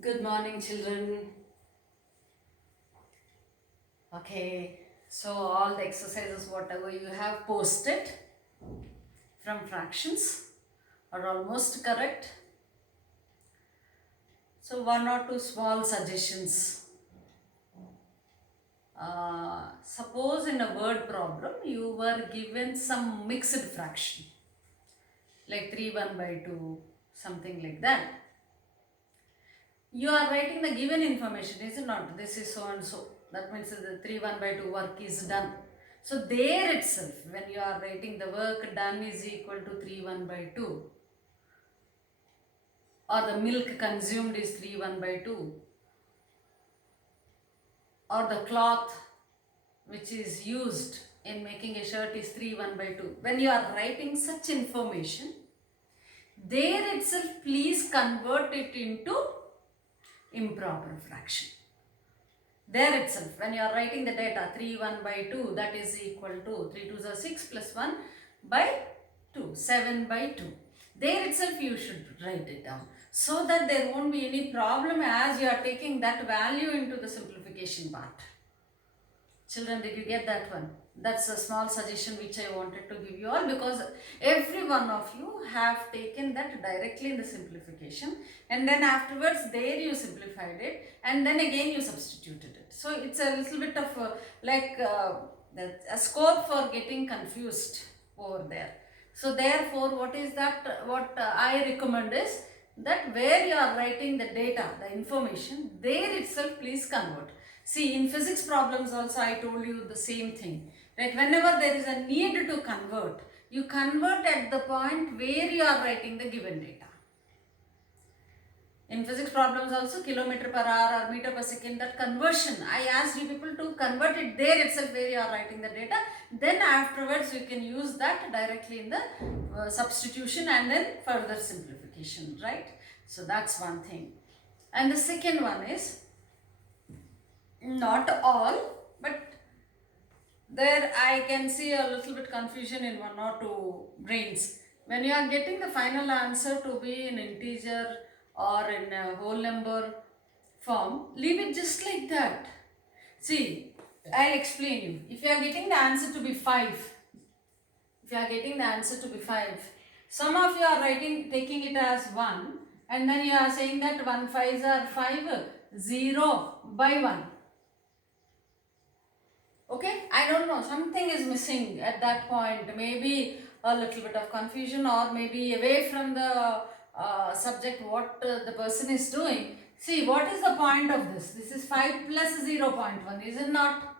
Good morning, children. Okay, so all the exercises, whatever you have posted from fractions, are almost correct. So, one or two small suggestions. Suppose in a word problem, you were given some mixed fraction, like 3 1 by 2, something like that. You are writing the given information, is it not? This is so and so. That means the 3 1 by 2 work is done. So there itself, when you are writing the work done is equal to 3 1 by 2, or the milk consumed is 3 1 by 2, or the cloth which is used in making a shirt is 3 1 by 2. When you are writing such information, there itself please convert it into improper fraction. There itself, when you are writing the data 3 1 by 2, that is equal to 3 2s are 6 plus 1 by 2, 7 by 2. There itself you should write it down, so that there won't be any problem as you are taking that value into the simplification part. Children, did you get that one? That's a small suggestion which I wanted to give you all, because every one of you have taken that directly in the simplification, and then afterwards there you simplified it and then again you substituted it. So it's a little bit of a scope for getting confused over there. So therefore what is that, what I recommend is that where you are writing the data, the information, there itself please convert. See, in physics problems also I told you the same thing. Right? Whenever there is a need to convert, you convert at the point where you are writing the given data. In physics problems also, kilometer per hour or meter per second, that conversion, I asked you people to convert it there itself where you are writing the data. Then afterwards you can use that directly in the substitution and then further simplification, right? So that's one thing. And the second one is, not all, but there I can see a little bit confusion in one or two brains. When you are getting the final answer to be in integer or in a whole number form, leave it just like that. See, I'll explain you. If you are getting the answer to be 5, some of you are writing, taking it as 1, and then you are saying that 1 5s are 5, 0 by 1. Okay, I don't know, something is missing at that point. Maybe a little bit of confusion, or maybe away from the subject what the person is doing. See, what is the point of this? This is 5 plus 0.1, is it not?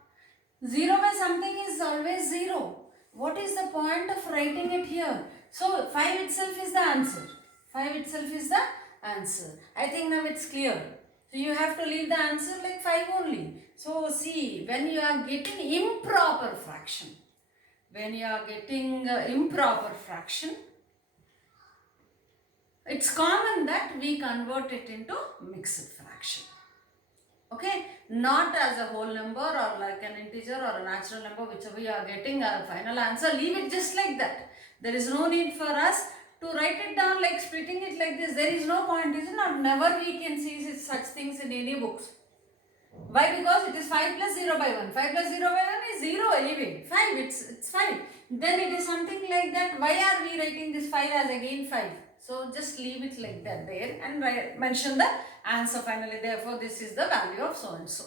0 by something is always 0. What is the point of writing it here? So 5 itself is the answer. 5 itself is the answer. I think now it's clear. So you have to leave the answer like 5 only. So see, when you are getting improper fraction, it's common that we convert it into mixed fraction. Okay, not as a whole number or like an integer or a natural number, whichever you are getting a final answer, leave it just like that. There is no need for us to write it down like splitting it like this. There is no point, is it not? Never we can see such things in any books. Why? Because it is 5 plus 0 by 1. 5 plus 0 by 1 is 0 anyway. 5, it's 5. Then it is something like that. Why are we writing this 5 as again 5? So just leave it like that there and mention the answer finally. Therefore, this is the value of so and so.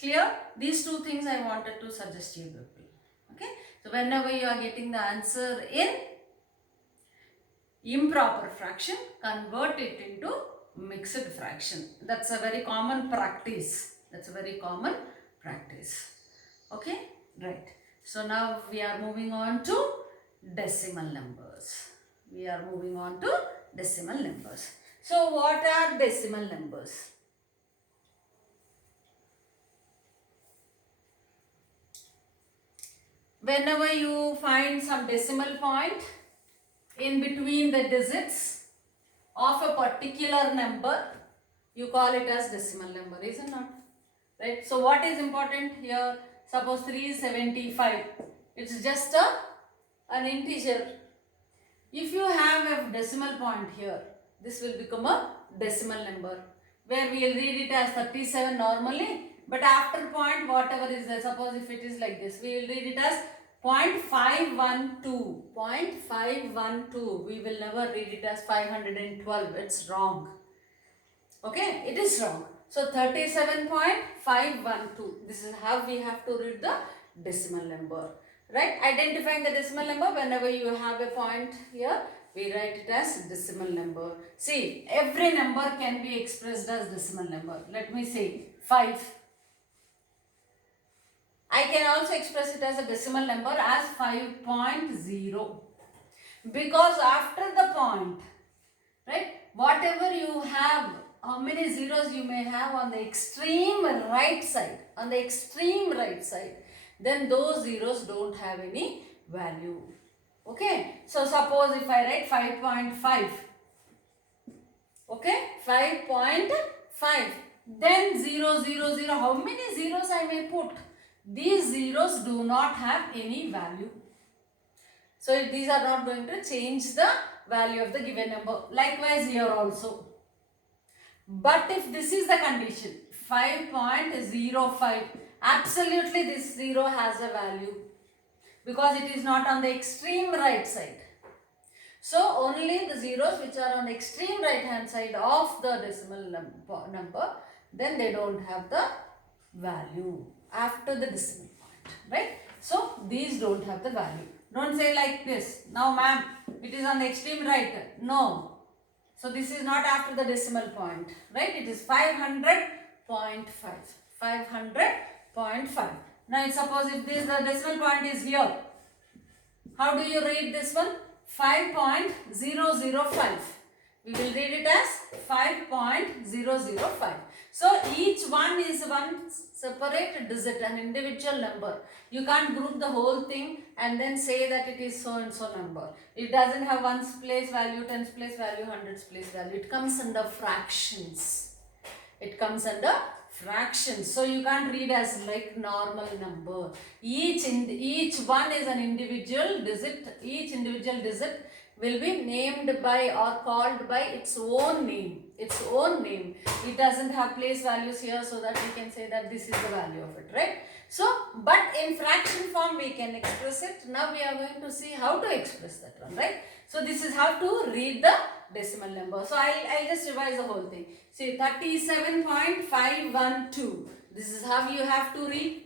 Clear? These two things I wanted to suggest you people. Okay? So whenever you are getting the answer in improper fraction, convert it into mixed fraction. That's a very common practice. Okay? Right. So now we are moving on to decimal numbers. So what are decimal numbers? Whenever you find some decimal point in between the digits of a particular number, you call it as decimal number, is it not? Right? So what is important here? Suppose 375. It's just an integer. If you have a decimal point here, this will become a decimal number. where we will read it as 37 normally, but after point whatever is there, suppose if it is like this, we will read it as 0.512, 0.512, we will never read it as 512, it's wrong. Okay, it is wrong. So 37.512, this is how we have to read the decimal number, right? Identifying the decimal number, whenever you have a point here, we write it as decimal number. See, every number can be expressed as decimal number. Let me say 5. I can also express it as a decimal number as 5.0, because after the point, right, whatever you have, how many zeros you may have on the extreme right side, then those zeros don't have any value. Okay, so suppose if I write 5.5, okay, 5.5, then 0, 0, 0, how many zeros I may put? These zeros do not have any value. So these are not going to change the value of the given number. Likewise here also. But if this is the condition, 5.05, absolutely this 0 has a value, because it is not on the extreme right side. So only the zeros which are on the extreme right hand side of the decimal number, then they don't have the value after the decimal point, right? So these don't have the value. Don't say like this, now ma'am, it is on the extreme right. No. So this is not after the decimal point, right? It is 500.5. 500.5. Now suppose if this the decimal point is here, how do you read this one? 5.005. We will read it as 5.005. So each one is one separate digit, an individual number. You can't group the whole thing and then say that it is so and so number. It doesn't have ones place value, tens place value, hundreds place value. It comes under fractions. It comes under fractions. So you can't read as like normal number. Each one is an individual digit. Each individual digit will be named by or called by its own name. Its own name. It doesn't have place values here, so that we can say that this is the value of it, right? So, but in fraction form we can express it. Now we are going to see how to express that one, right? So this is how to read the decimal number. So I'll just revise the whole thing. See, 37.512. This is how you have to read.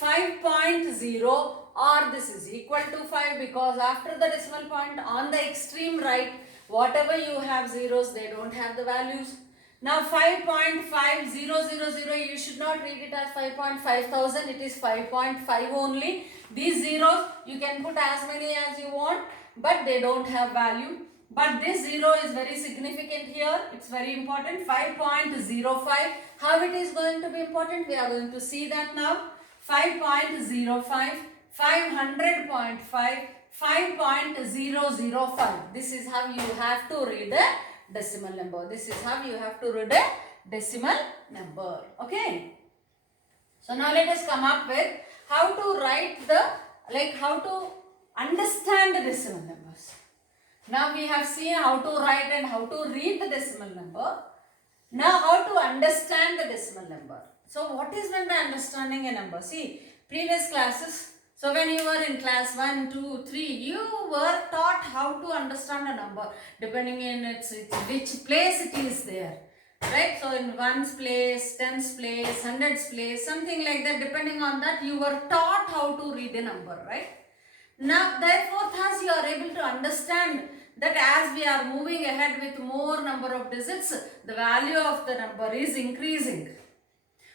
5.0, or this is equal to 5, because after the decimal point on the extreme right, whatever you have zeros, they don't have the values. Now 5.5000, you should not read it as 5.5000, it is 5.5 only. These zeros you can put as many as you want, but they don't have value. But this 0 is very significant here. It's very important. 5.05. How it is going to be important? We are going to see that now. 5.05, 500.5, 5.005. This is how you have to read a decimal number. This is how you have to read a decimal number. Okay. So now let us come up with how to write the, how to understand the decimal numbers. Now we have seen how to write and how to read the decimal number. Now how to understand the decimal number. So what is meant by understanding a number? See, previous classes, so when you were in class 1, 2, 3, you were taught how to understand a number depending in which place it is there. Right? So in ones place, tens place, hundreds place, something like that, depending on that you were taught how to read a number, right? Now therefore thus you are able to understand that as we are moving ahead with more number of digits, the value of the number is increasing.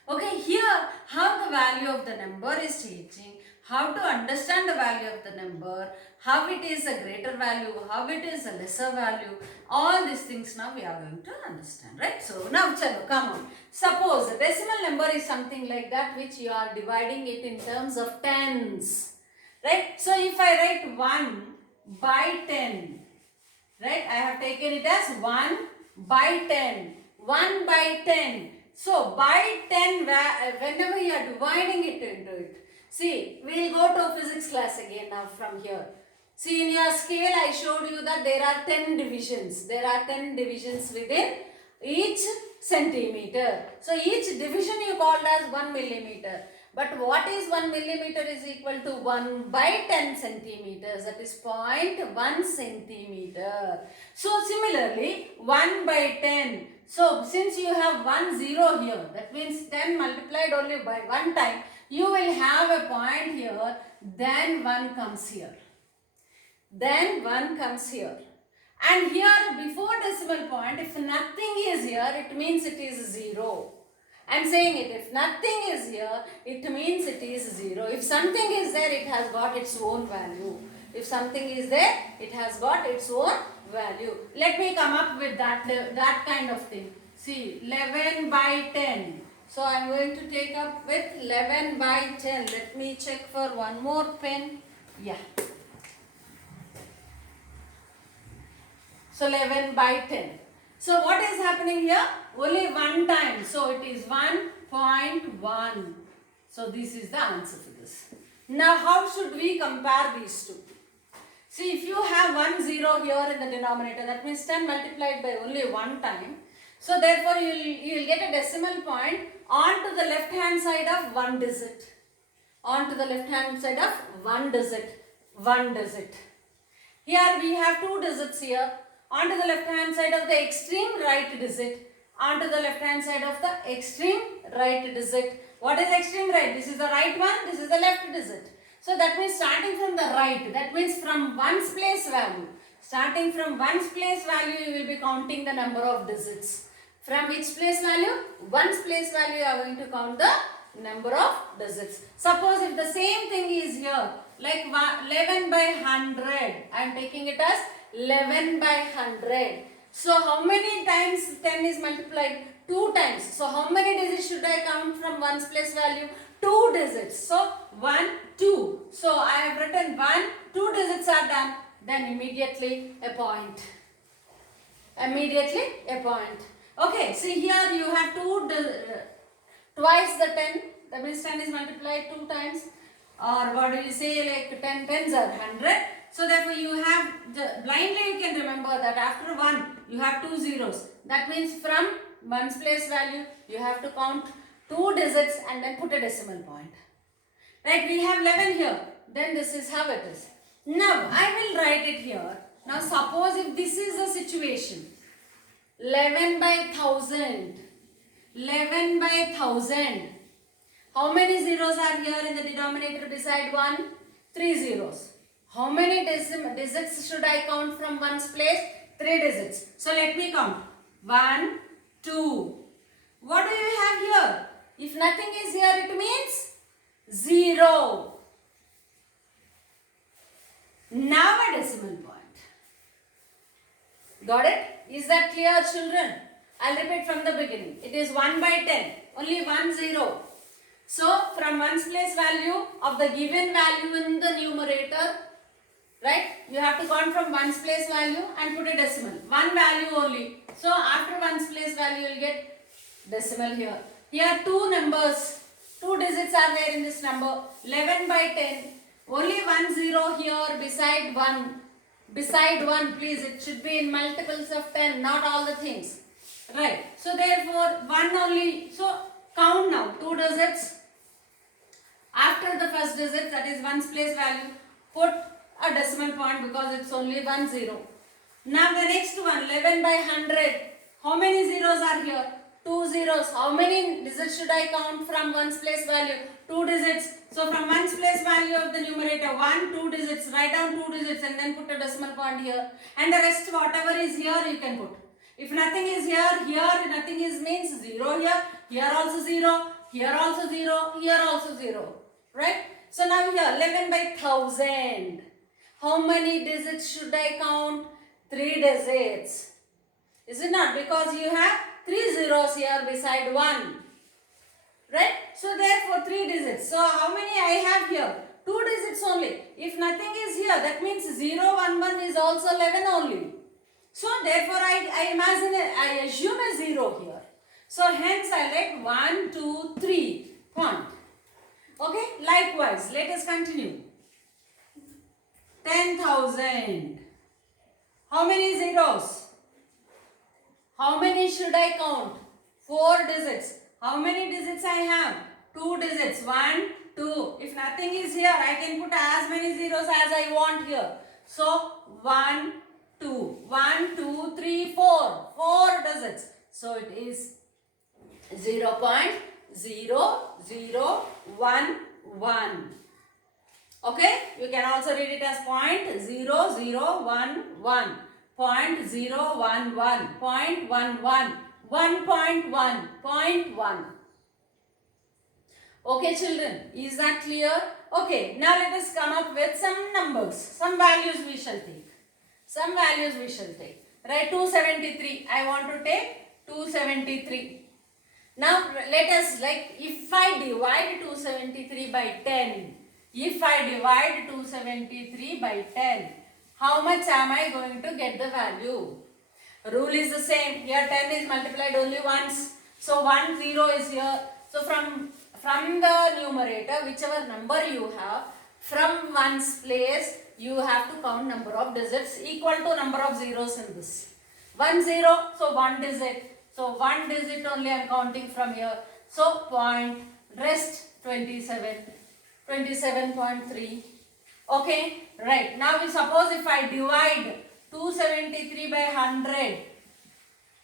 Okay, here how the value of the number is changing, how to understand the value of the number, how it is a greater value, how it is a lesser value, all these things now we are going to understand, right? So now chalo, come on. Suppose a decimal number is something like that which you are dividing it in terms of tens, right? So if I write 1 by 10, right, I have taken it as 1 by 10, 1 by 10. So by 10, whenever you are dividing it into it, see, we will go to physics class again now from here. See, in your scale I showed you that there are 10 divisions. There are 10 divisions within each centimeter. So each division you called as 1 millimeter. But what is 1 millimeter is equal to 1 by 10 centimeters, that is 0.1 centimeter. So similarly 1 by 10. So since you have 1 0 here, that means 10 multiplied only by 1 time, you will have a point here, then 1 comes here. Then 1 comes here. And here before decimal point, if nothing is here, it means it is 0. I am saying it, if nothing is here, it means it is 0. If something is there, it has got its own value. If something is there, it has got its own value. Let me come up with that kind of thing. See, 11 by 10. So I am going to take up with 11 by 10. Let me check for one more pen. Yeah. So 11 by 10. So what is happening here? Only one time. So it is 1.1. So this is the answer for this. Now how should we compare these two? See, if you have 1 0 here in the denominator, that means 10 multiplied by only one time. So therefore you will get a decimal point onto the left hand side of one digit. Onto the left hand side of one digit. One digit. Here we have two digits here. Onto the left hand side of the extreme right digit. Onto the left hand side of the extreme right digit. What is extreme right? This is the right one, this is the left digit. So that means starting from the right, that means from ones place value. Starting from ones place value, you will be counting the number of digits. From which place value? Ones place value, you are going to count the number of digits. Suppose if the same thing is here, like 11 by 100, I am taking it as 11 by 100. So how many times 10 is multiplied? 2 times. So how many digits should I count from ones place value? 2 digits. So 1, 2. So I have written 1, 2 digits are done. Then immediately a point. Immediately a point. Okay, see here you have twice the 10. That means 10 is multiplied 2 times. Or what do you say, like 10 tens are 100. So therefore you have, blindly you can remember that after 1 you have 2 zeros. That means from ones place value you have to count 2 digits and then put a decimal point. Right, we have 11 here. Then this is how it is. Now I will write it here. Now suppose if this is the situation. 11 by 1000. 11 by 1000. How many zeros are here in the denominator beside 1? 3 zeros. How many digits should I count from ones place? 3 digits. So let me count. 1, 2. What do you have here? If nothing is here, it means 0. Now a decimal point. Got it? Is that clear, children? I'll repeat from the beginning. It is 1 by 10. Only 1 0. So from ones place value of the given value in the numerator, right? You have to count from ones place value and put a decimal. One value only. So after ones place value, you will get decimal here. Here 2 numbers, 2 digits are there in this number. 11 by 10. Only 1 0 here beside 1. Beside 1, please. It should be in multiples of 10, not all the things. Right. So therefore 1 only. So count now. 2 digits. After the first digit, that is ones place value, put a decimal point because it's only 1 0. Now the next one, 11 by 100. How many zeros are here? 2 zeros. How many digits should I count from ones place value? 2 digits. So from ones place value of the numerator, 1, 2 digits. Write down 2 digits and then put a decimal point here. And the rest, whatever is here, you can put. If nothing is here, nothing is means 0 here also 0, here also 0, here also 0. Right? So now here 11 by 1000. How many digits should I count? 3 digits. Is it not? Because you have 3 zeros here beside 1. Right? So therefore 3 digits. So how many I have here? 2 digits only. If nothing is here, that means 0, 1, 1 is also 11 only. So therefore I assume a 0 here. So hence I write 1, 2, 3 point. Okay, likewise, let us continue. 10,000. How many zeros? How many should I count? 4 digits. How many digits I have? 2 digits. 1, 2. If nothing is here, I can put as many zeros as I want here. So 1, 2. 1, 2, 3, 4. 4 digits. So it is 0.0011. Okay, you can also read it as 0.0011, 0.011, 0.11, 1.1, 0.1. Okay children, is that clear? Okay, now let us come up with some numbers, some values we shall take. Some values we shall take. Right, 273. I want to take 273. Now let us, like, if I divide 273 by 10, if I divide 273 by 10, how much am I going to get the value? Rule is the same. Here 10 is multiplied only once. So 1 0 is here. So from the numerator, whichever number you have, from one's place, you have to count number of digits equal to number of zeros in this. 1 0, so 1 digit. So 1 digit only I am counting from here. So point, rest 27, 27.3. Okay, right. Now we suppose if I divide 273 by 100.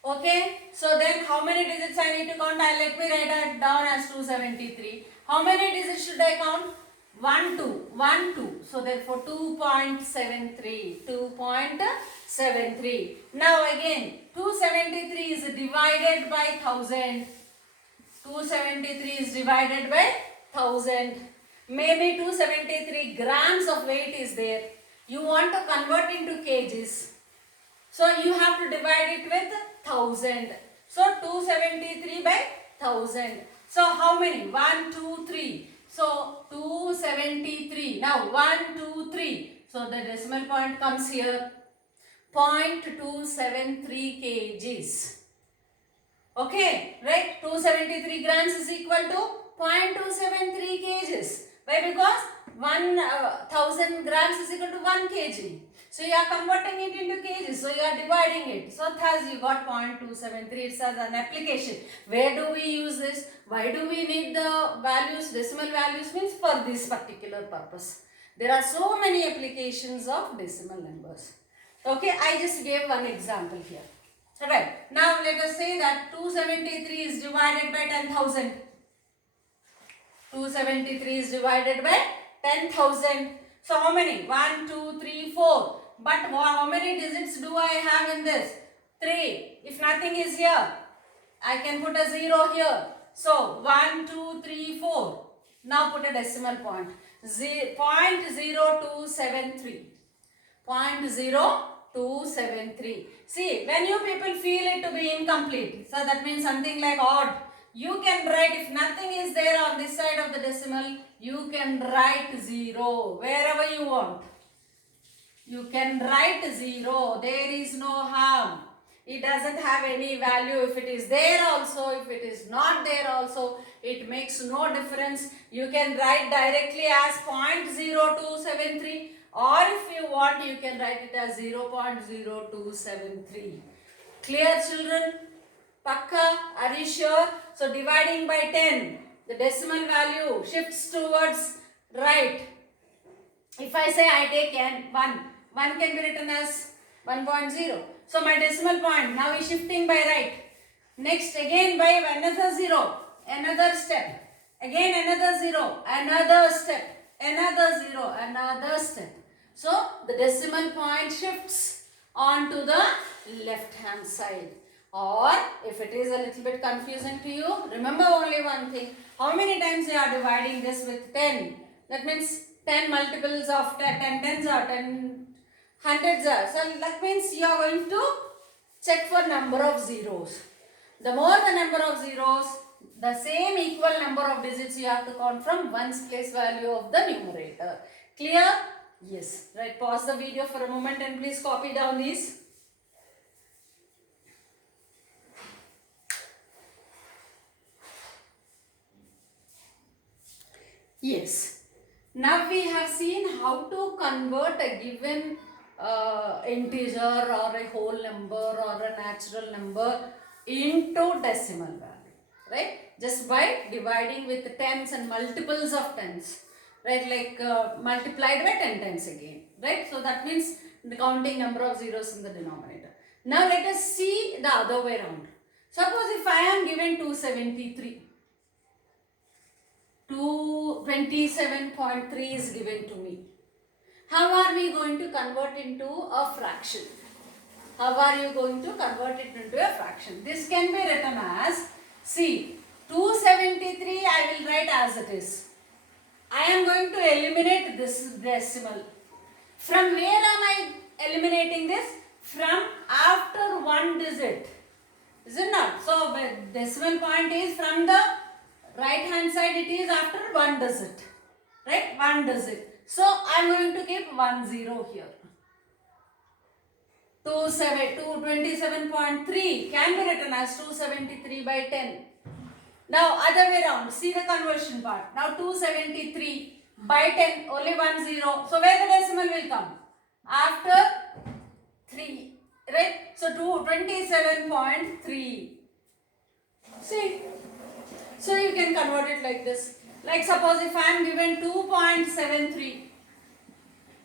Okay, so then how many digits I need to count? Let me write that down as 273. How many digits should I count? 1, 2, 1, 2. So therefore 2.73, 2.73. Now again, 273 is divided by 1000. 273 is divided by 1000. Maybe 273 grams of weight is there. You want to convert into kgs. So you have to divide it with 1000. So 273 by 1000. So how many? 1, 2, 3. So 273. Now 1, 2, 3. So the decimal point comes here. 0.273 kgs. Okay, right? 273 grams is equal to 0.273 kgs. Why? Because 1000 grams is equal to 1 kg. So you are converting it into kgs. So you are dividing it. So thus you got 0.273. It's as an application. Where do we use this? Why do we need the values? Decimal values means for this particular purpose. There are so many applications of decimal numbers. Okay, I just gave one example here. Alright, now let us say that 273 is divided by 10,000. 273 is divided by 10,000. So how many? 1, 2, 3, 4. But how many digits do I have in this? 3. If nothing is here, I can put a 0 here. So 1, 2, 3, 4. Now put a decimal point. 0.0273. 0.0273. See, when you people feel it to be incomplete, so that means something like odd, you can write, if nothing is there on this side of the decimal, you can write 0 wherever you want. You can write 0. There is no harm. It doesn't have any value. If it is there also, if it is not there also, it makes no difference. You can write directly as 0.0273, or if you want, you can write it as 0.0273. Clear, children? Pakka? Are you sure? So dividing by 10, the decimal value shifts towards right. If I say I take 1 can be written as 1.0. So my decimal point now is shifting by right. Next again by another 0, another step. Again another 0, another step, another 0, another step. So the decimal point shifts onto the left hand side. Or if it is a little bit confusing to you, remember only one thing. How many times you are dividing this with 10? That means 10 multiples of 10 tens are 10 hundreds are. So that means you are going to check for number of zeros. The more the number of zeros, the same equal number of digits you have to count from one's place value of the numerator. Clear? Yes. Right. Pause the video for a moment and please copy down these. Yes. Now we have seen how to convert a given integer or a whole number or a natural number into decimal value, right? Just by dividing with tens and multiples of tens, right? Like multiplied by 10 times again, right? So that means the counting number of zeros in the denominator. Now let us see the other way around. Suppose if I am given 273, 227.3 is given to me. How are we going to convert into a fraction? How are you going to convert it into a fraction? This can be written as, see, 273 I will write as it is. I am going to eliminate this decimal. From where am I eliminating this? From after one digit. Is it not? So, decimal point is from the right hand side, it is after one digit. Right? One digit. So, I am going to keep 10 here. 227.3 can be written as 273 by 10. Now, other way around. See the conversion part. Now, 273 by 10, only 10. So, where the decimal will come? After 3. Right? So, 27.3. See? So, you can convert it like this. Like suppose if I am given 2.73.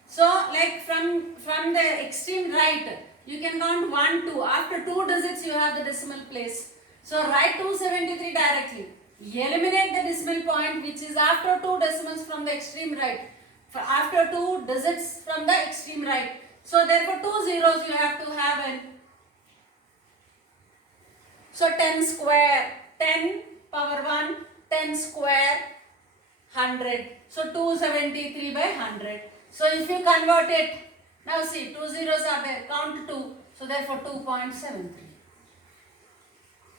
So, like from the extreme right, you can count 1, 2. After 2 digits, you have the decimal place. So, write 273 directly. Eliminate the decimal point which is after 2 decimals from the extreme right. After 2 digits from the extreme right. So, therefore, 2 zeros you have to have in. So, 10 square, 10 power 1, 10 square, 100. So, 273 by 100. So, if you convert it, now see, 2 zeros are there, count 2. So, therefore, 2.73.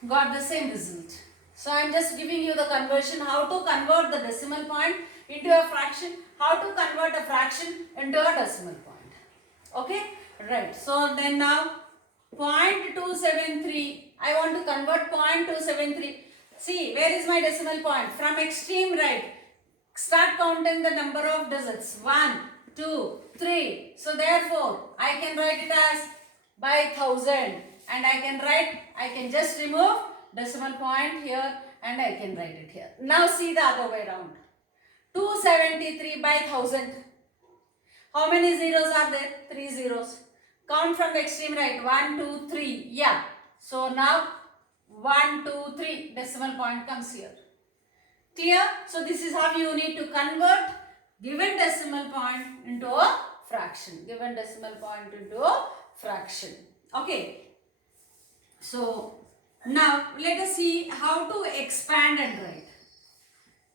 Got the same result. So, I am just giving you the conversion, how to convert the decimal point into a fraction, how to convert a fraction into a decimal point. Okay? Right. So, then now, 0.273, I want to convert 0.273. See, where is my decimal point? From extreme right. Start counting the number of digits. 1, 2, 3. So, therefore, I can write it as by 1000. And I can just remove decimal point here and I can write it here. Now, see the other way around. 273 by 1000. How many zeros are there? 3 zeros. Count from the extreme right. 1, 2, 3. Yeah. So, now 1, 2, 3. Decimal point comes here. Clear? So, this is how you need to convert given decimal point into a fraction. Given decimal point into a fraction. Okay. So, now let us see how to expand and write.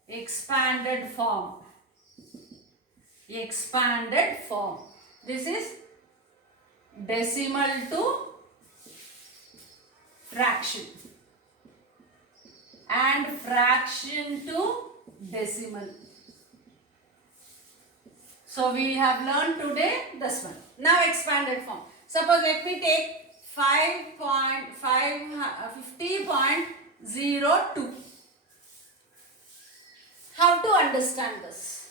Expanded form. Expanded form. This is decimal to fraction and fraction to decimal. So, we have learned today this one. Now, expanded form. Suppose let me take 50.02. How to understand this?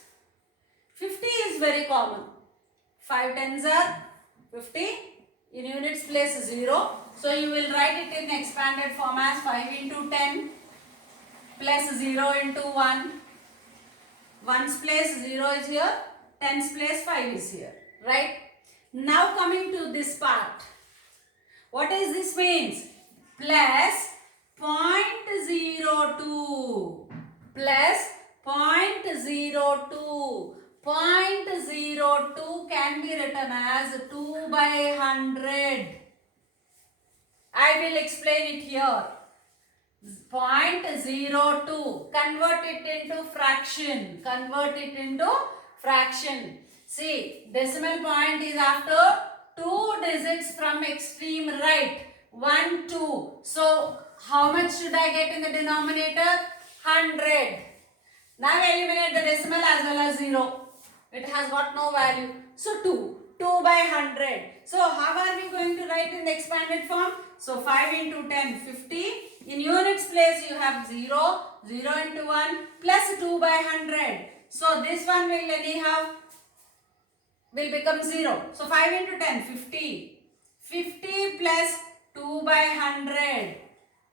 50 is very common. 5 tens are 50. In units place 0. So, you will write it in expanded form as 5 into 10 plus 0 into 1. 1's place 0 is here. 10's place 5 is here. Right? Now, coming to this part. What is this means? Plus 0.02 plus 0.02. 0.02 can be written as 2 by 100. I will explain it here. 0.02. Convert it into fraction. Convert it into fraction. See, decimal point is after 2 digits from extreme right. 1, 2. So, how much should I get in the denominator? 100. Now, eliminate the decimal as well as 0. It has got no value. So, 2. 2 by 100. So, how are we going to write in the expanded form? So, 5 into 10, 50. In units place, you have 0. 0 into 1 plus 2 by 100. So, this one will anyhow will become 0. So 5 into 10, 50. 50 plus 2 by 100.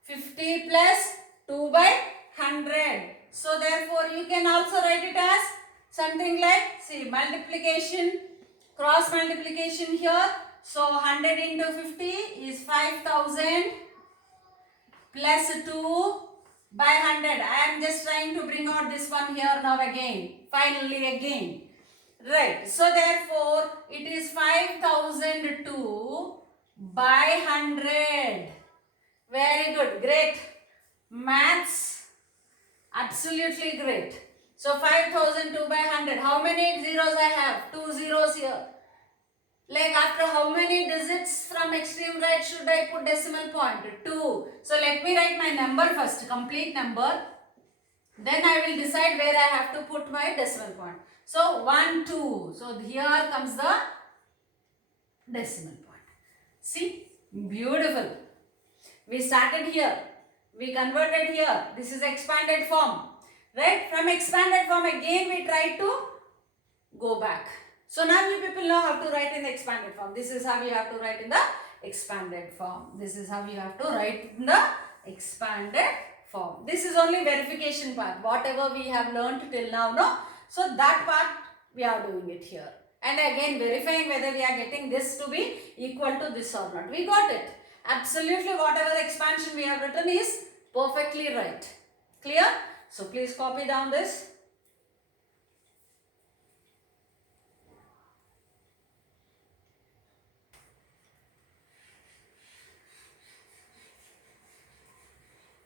50 plus 2 by 100. So therefore you can also write it as something like, see, multiplication, cross multiplication here. So 100 into 50 is 5000 plus 2 by 100. I am just trying to bring out this one here now again. Finally again. Right. So therefore it is 5002 by 100. Very good. Great. Maths. Absolutely great. So 5002 by 100. How many zeros I have? 2 zeros here. Like after how many digits from extreme right should I put decimal point? 2. So let me write my number first, complete number. Then I will decide where I have to put my decimal point. So 1, 2. So here comes the decimal point. See, beautiful. We started here. We converted here. This is expanded form. Right? From expanded form again we try to go back. So now you people know how to write in the expanded form. This is how you have to write in the expanded form. This is how you have to write in the expanded form. This is only verification part. Whatever we have learned till now, no? So that part we are doing it here. And again verifying whether we are getting this to be equal to this or not. We got it. Absolutely whatever the expansion we have written is perfectly right. Clear? So please copy down this.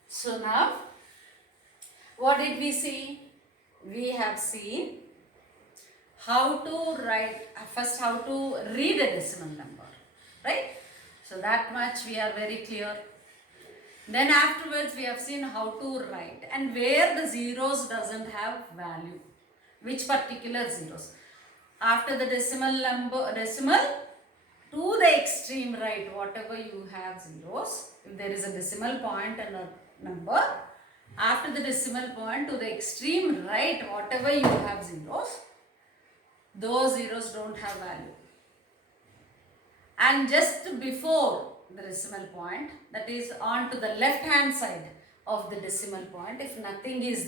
So now, what did we see? We have seen how to write, first how to read a decimal number, right? So that much we are very clear. Then afterwards we have seen how to write and where the zeros doesn't have value. Which particular zeros? After the decimal to the extreme right, whatever you have zeros, if there is a decimal point and a number, after the decimal point to the extreme right, whatever you have zeros, those zeros don't have value. And just before the decimal point, that is on to the left hand side of the decimal point, if nothing is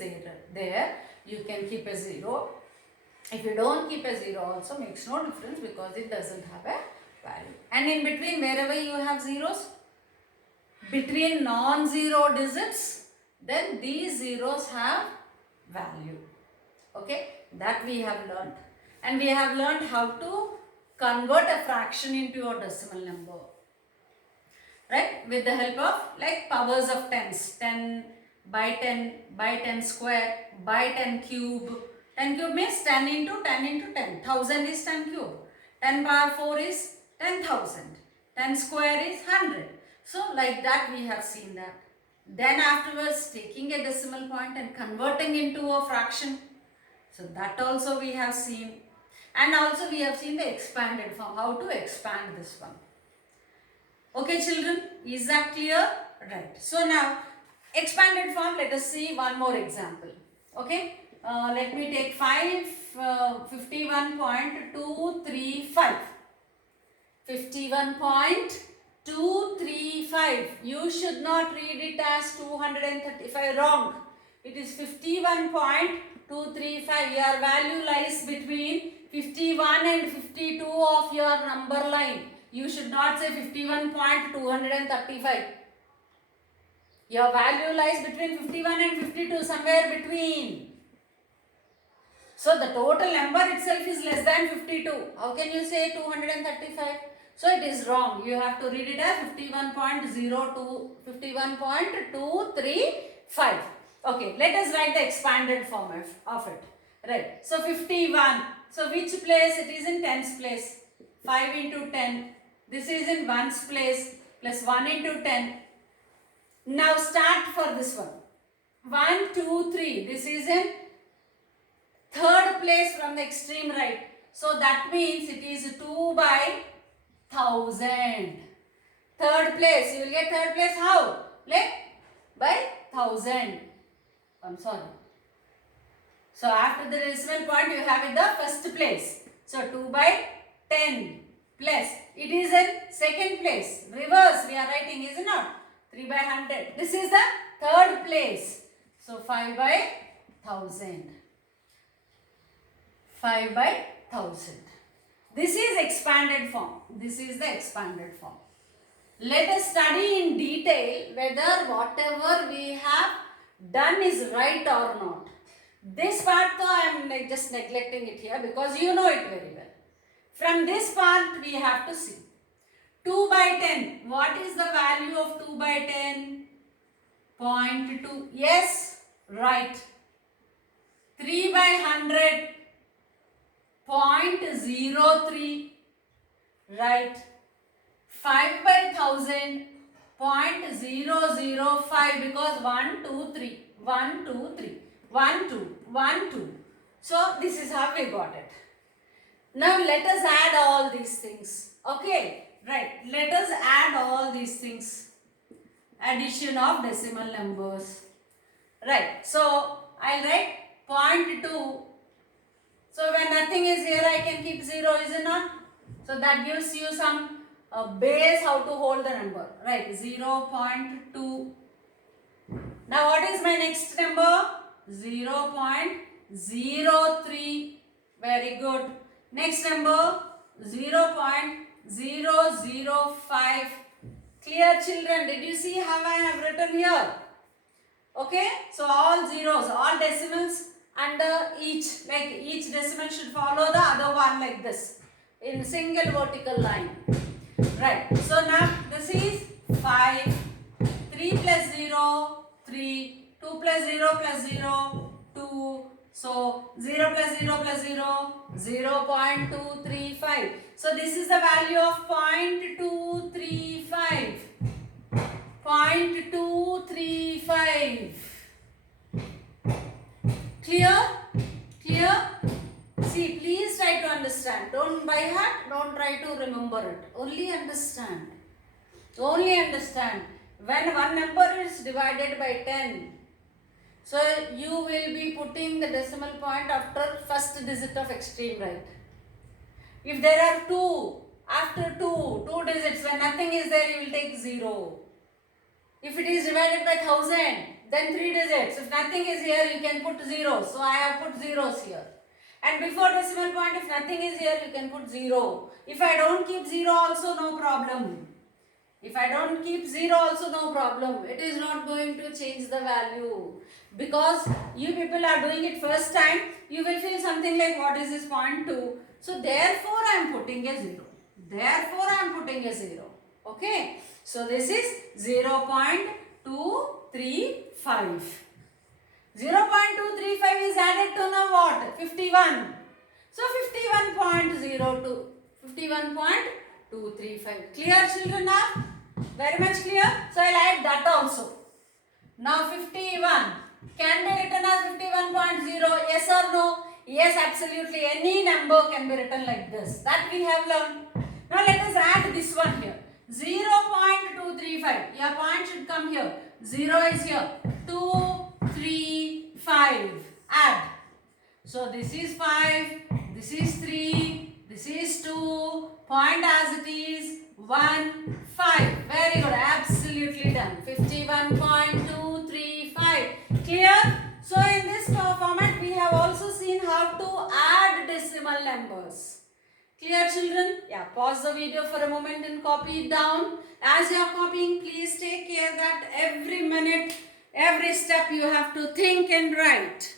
there, you can keep a 0. If you don't keep a 0 also makes no difference because it doesn't have a value. And in between, wherever you have zeros, between non-zero digits, then these zeros have value. Okay, that we have learned. And we have learned how to convert a fraction into a decimal number. Right, with the help of like powers of tens. 10 by 10 by 10 square by 10 cube. 10 cube means 10 into 10 into 10. 1000 is 10 cube. 10 power 4 is 10,000. 10 square is 100. So like that we have seen that. Then afterwards taking a decimal point and converting into a fraction. So that also we have seen. And also we have seen the expanded form. How to expand this one. Okay children, is that clear? Right. So now expanded form, let us see one more example. Okay. Let me take 51.235. 51.235. You should not read it as 235. Wrong. It is 51.235. Your value lies between 51 and 52 of your number line. You should not say 51.235. Your value lies between 51 and 52, somewhere between. So the total number itself is less than 52. How can you say 235? So it is wrong. You have to read it as 51.235. Okay, let us write the expanded form of it. Right. So 51. So which place? It is in tens place. 5 into 10. This is in ones place plus 1 into 10. Now start for this one. 1, 2, 3. This is in third place from the extreme right. So that means it is 2 by 1000. Third place. You will get third place how? Like by 1000. I'm sorry. So after the decimal point you have it the first place. So 2 by 10 plus, it is in second place, reverse we are writing, is it not? 3 by 100, this is the third place. So 5 by 1000. 5 by 1000. This is expanded form. This is the expanded form. Let us study in detail whether whatever we have done is right or not. This part though I am just neglecting it here because you know it very well. From this part we have to see. 2 by 10. What is the value of 2 by 10? 0.2. Yes, right. 3 by 100. 0.03. Right. 5 by 1000. 0.005 because 1, 2, 3. 1, 2, 3. 1, 2. 1, 2. So this is how we got it. Now let us add all these things. Okay. Right. Let us add all these things. Addition of decimal numbers. Right. So I'll write 0.2. So when nothing is here, I can keep 0, is it not? So that gives you some base how to hold the number. Right. 0.2. Now what is my next number? 0.03. Very good. Next number 0.005. Clear children? Did you see how I have written here? Okay. So all zeros, all decimals under each, like each decimal should follow the other one like this in single vertical line. Right. So now this is 5. 3 plus 0, 3. 2 plus 0 plus 0, 2. So 0 plus 0 plus 0, 0.235. So this is the value of 0.235. 0.235. Clear? Clear? See, please try to understand. Don't by heart, don't try to remember it. Only understand. Only understand. When one number is divided by 10, so you will be putting the decimal point after first digit of extreme right. If there are 2, after 2 digits, when nothing is there, you will take 0. If it is divided by 1000, then 3 digits. If nothing is here, you can put 0. So I have put zeros here. And before decimal point, if nothing is here, you can put 0. If I don't keep 0 also, no problem. If I don't keep 0 also, no problem. It is not going to change the value. Because you people are doing it first time, you will feel something like, what is this 0.2? So therefore I am putting a 0. Therefore I am putting a 0. Okay. So this is 0.235. 0.235 is added to now what? 51. So 51.02. 51.235. Clear children now? Very much clear? So I will add that also. Now 51 can be written as 51.0. Yes or no? Yes, absolutely. Any number can be written like this. That we have learned. Now let us add this one here. 0.235. Your point should come here. 0 is here. 2, 3, 5. Add. So this is 5. This is 3. This is 2. Point as it is. 1, 5. Very good. Absolutely done. 51.235. Clear? So in this format we have also seen how to add decimal numbers. Clear children? Yeah, pause the video for a moment and copy it down. As you are copying, please take care that every minute, every step you have to think and write.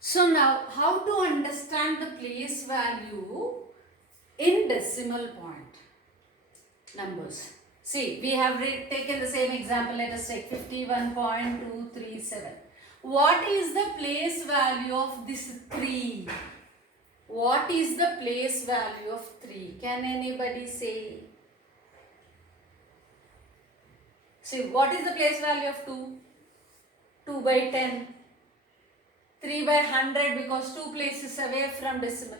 So now, how to understand the place value in decimal point numbers? See, we have taken the same example. Let us take 51.237. What is the place value of this 3? What is the place value of 3? Can anybody say? See, what is the place value of 2? 2 by 10. 3 by 100 because 2 places away from decimal.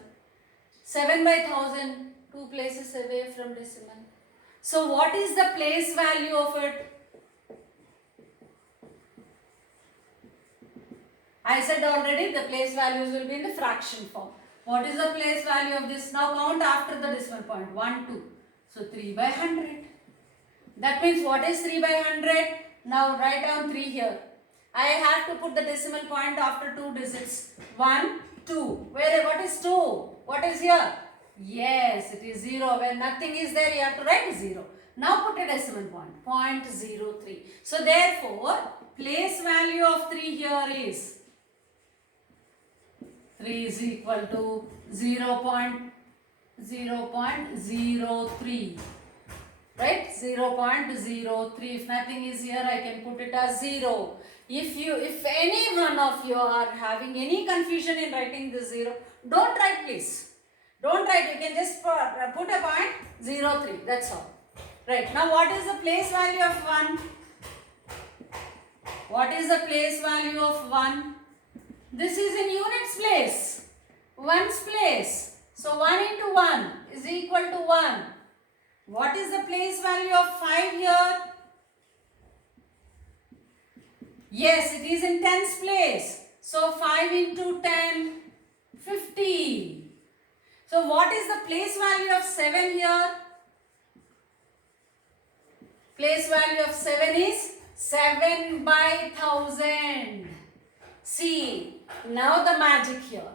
7 by 1000, 2 places away from decimal. So what is the place value of it? I said already the place values will be in the fraction form. What is the place value of this? Now count after the decimal point. 1, 2. So 3 by 100. That means what is 3 by 100? Now write down 3 here. I have to put the decimal point after 2 digits. 1, 2. What is 2? What is here? Yes, it is 0. When nothing is there, you have to write 0. Now put a decimal point. 0.03. So therefore, place value of 3 here is 3 is equal to 0.03. Right? 0.03. If nothing is here, I can put it as 0. If any one of you are having any confusion in writing this 0, don't write please. Don't write. You can just put a point 03. That's all. Right. Now what is the place value of 1? What is the place value of 1? This is in units place. 1's place. So 1 into 1 is equal to 1. What is the place value of 5 here? Yes, it is in tens place. So 5 into 10, 50. So what is the place value of 7 here? Place value of 7 is 7 by 1000. See, now the magic here.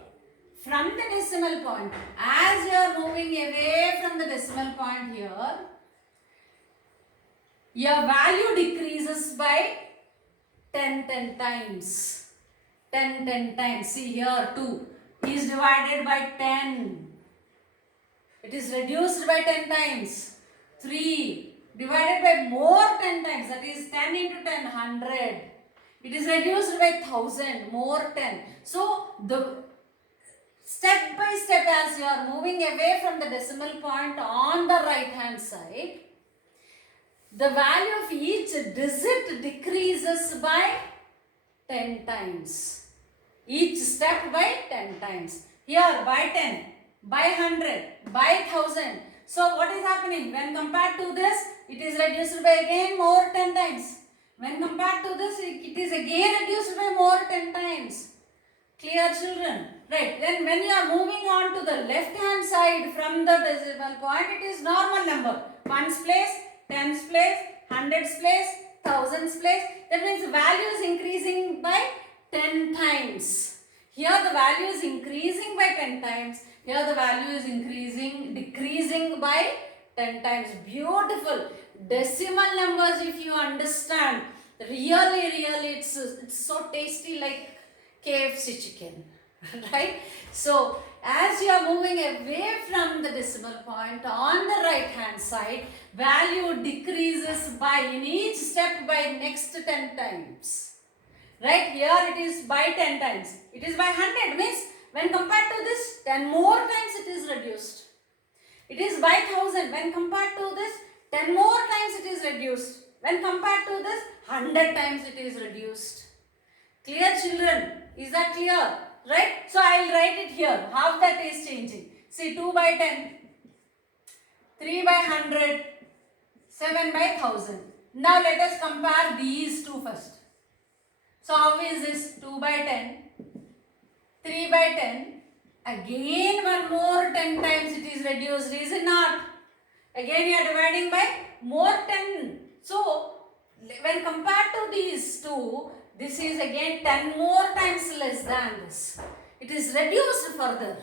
From the decimal point, as you are moving away from the decimal point here, your value decreases by 10 times. 10 times. See here 2 is divided by 10. It is reduced by 10 times. 3 divided by more 10 times. That is 10 into 10, 100. It is reduced by 1000, more 10. So the step by step, as you are moving away from the decimal point on the right hand side, the value of each digit decreases by 10 times. Each step by 10 times. Here by 10, by 100, by 1000. So what is happening? When compared to this, it is reduced by again more 10 times. When compared to this, it is again reduced by more 10 times. Clear, children? Right. Then when you are moving on to the left hand side from the decimal point, it is normal number. 1's place, 10's place, 100's place, 1000's place. That means the value is increasing by 10 times. Here the value is increasing by 10 times. Here the value is decreasing by 10 times. Beautiful. Decimal numbers, if you understand, really it's so tasty, like KFC chicken. Right? So as you are moving away from the decimal point on the right hand side, value decreases by in each step by next 10 times. Right? Here it is by 10 times. It is by 100, means when compared to this, 10 more times it is reduced. It is by 1000. When compared to this, 10 more times it is reduced. When compared to this, 100 times it is reduced. Clear, children? Is that clear? Right? So I will write it here. How that is changing. See, 2 by 10, 3 by 100, 7 by 1000. Now let us compare these two first. So how is this? 2 by 10, 3 by 10. Again one more 10 times it is reduced. Is it not? Again you are dividing by more 10. So when compared to these two, this is again 10 more times less than this. It is reduced further.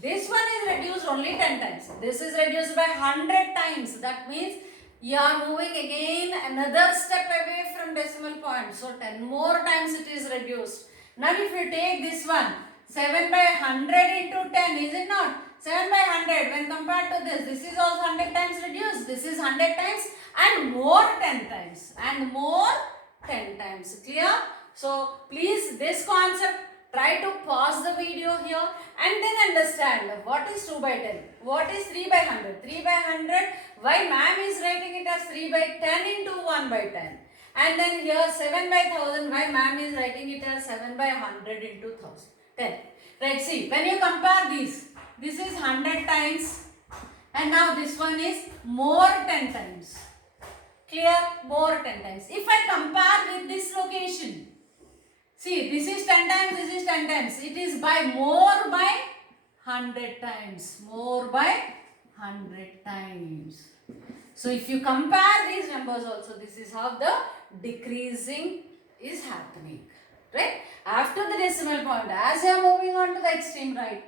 This one is reduced only 10 times. This is reduced by 100 times. That means you are moving again another step away from decimal point. So 10 more times it is reduced. Now if you take this one, 7 by 100 into 10, is it not? 7 by 100 when compared to this is also 100 times reduced. This is 100 times and more 10 times and more 10 times. Clear? So please, this concept, try to pause the video here and then understand what is 2 by 10, what is 3 by 100. 3 by 100, why ma'am is writing it as 3 by 10 into 1 by 10. And then here 7 by 1000, why ma'am is writing it as 7 by 100 into 10. Right, see, when you compare these, this is 100 times and now this one is more 10 times. Clear? More 10 times. If I compare with this location, See, this is 10 times, this is 10 times. It is by more by 100 times. More by 100 times. So if you compare these numbers also, this is how the decreasing is happening. Right? After the decimal point, as you are moving on to the extreme right,